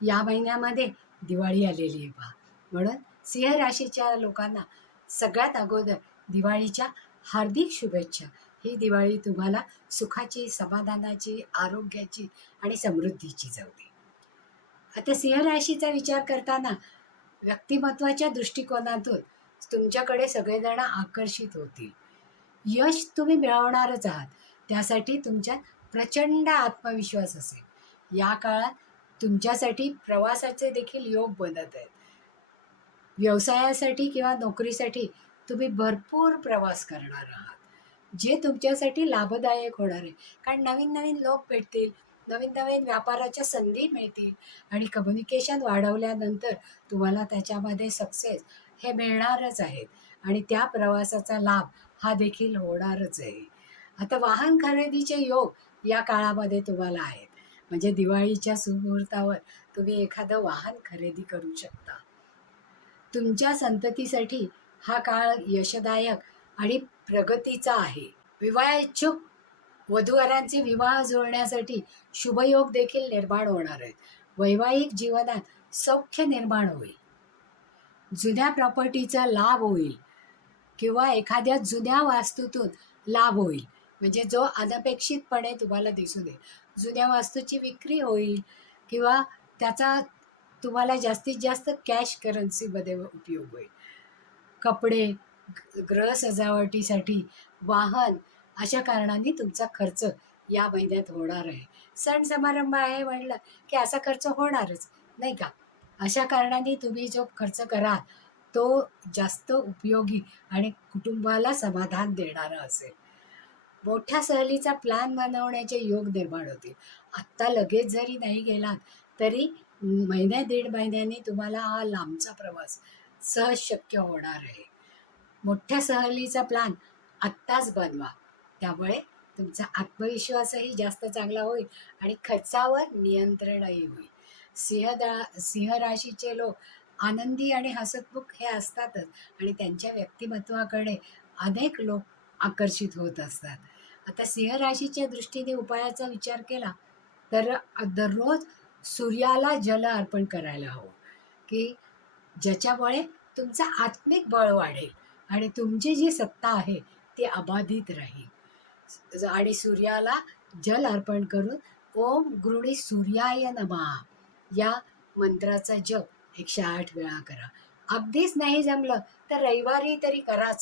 या महिन्यामध्ये दिवाळी आलेली आहे पहा. म्हणून सिंह राशीच्या लोकांना सगळ्यात अगोदर दिवाळीच्या हार्दिक शुभेच्छा. ही दिवाळी तुम्हाला सुखाची, समाधानाची, आरोग्याची आणि समृद्धीची जाऊ दे. आता सिंह राशीचा विचार करताना व्यक्तिमत्वाच्या दृष्टिकोनातून तुमच्याकडे सगळेजण आकर्षित होतील. यश तुम्ही मिळवणारच आहात. त्यासाठी तुमच्यात प्रचंड आत्मविश्वास असेल. या काळात तुमच्यासाठी प्रवासाचे देखील योग बनत आहेत. व्यवसायासाठी किंवा नोकरीसाठी तुम्ही भरपूर प्रवास करणार आहात, जे तुमच्यासाठी लाभदायक होणार आहे. कारण नवीन नवीन लोक भेटतील, नवीन नवीन व्यापाराच्या संधी मिळतील आणि कम्युनिकेशन वाढवल्यानंतर तुम्हाला त्याच्यामध्ये सक्सेस हे मिळणारच आहेत आणि त्या प्रवासाचा लाभ हा देखील होणारच आहे. आता वाहन खरेदीचे योग या काळामध्ये तुम्हाला आहेत. म्हणजे दिवाळीच्या सुमुहूर्तावर तुम्ही एखादं वाहन खरेदी करू शकता. तुमच्या संततीसाठी हा काळ यशदायक आणि प्रगतीचा आहे. विवाहेच्छुक वधूवरांचे विवाह जुळण्यासाठी शुभयोग देखील निर्माण होणार आहेत. वैवाहिक जीवनात सौख्य निर्माण होईल. जुन्या प्रॉपर्टीचा लाभ होईल किंवा एखाद्या जुन्या वास्तूतून लाभ होईल. म्हणजे जो अनपेक्षितपणे तुम्हाला दिसून येईल. जुन्या वास्तूची विक्री होईल किंवा त्याचा तुम्हाला जास्तीत जास्त कॅश करन्सीमध्ये उपयोग होईल. कपडे, गृह सजावटीसाठी, वाहन अशा कारणांनी तुमचा खर्च या महिन्यात होणार आहे. सण समारंभ आहे म्हटलं की असा खर्च होणारच, नाही का? अशा कारणाने तुम्ही जो खर्च कराल तो जास्त उपयोगी आणि कुटुंबाला समाधान देणारा असेल. मोठ्या सहलीचा प्लॅन बनवण्याचे योग निर्माण होतील. आत्ता लगेच जरी नाही गेलात तरी महिन्या दीड महिन्यांनी तुम्हाला हा लांबचा प्रवास सहज शक्य होणार आहे. मोठ्या सहलीचा प्लॅन आत्ताच बनवा. त्यामुळे तुमचा आत्मविश्वासही जास्त चांगला होईल आणि खर्चावर नियंत्रणही होईल. सिंह राशीचे लोक आनंदी आणि हसतमुख हे असतातच आणि त्यांच्या व्यक्तिमत्वाकडे अनेक लोक आकर्षित होत असतात. आता सिंह राशीच्या दृष्टीने उपायाचा विचार केला तर दररोज सूर्याला जल अर्पण करायला हवं, की ज्याच्यामुळे तुमचं आत्मिक बळ वाढेल आणि तुमची जी सत्ता आहे ती अबाधित राहील. आणि सूर्याला जल अर्पण करून ओम गृणी सूर्याय नमः या मंत्राचा जप 108 वेळा करा. अगदीच नाही जमलं तर रविवारी तरी करा.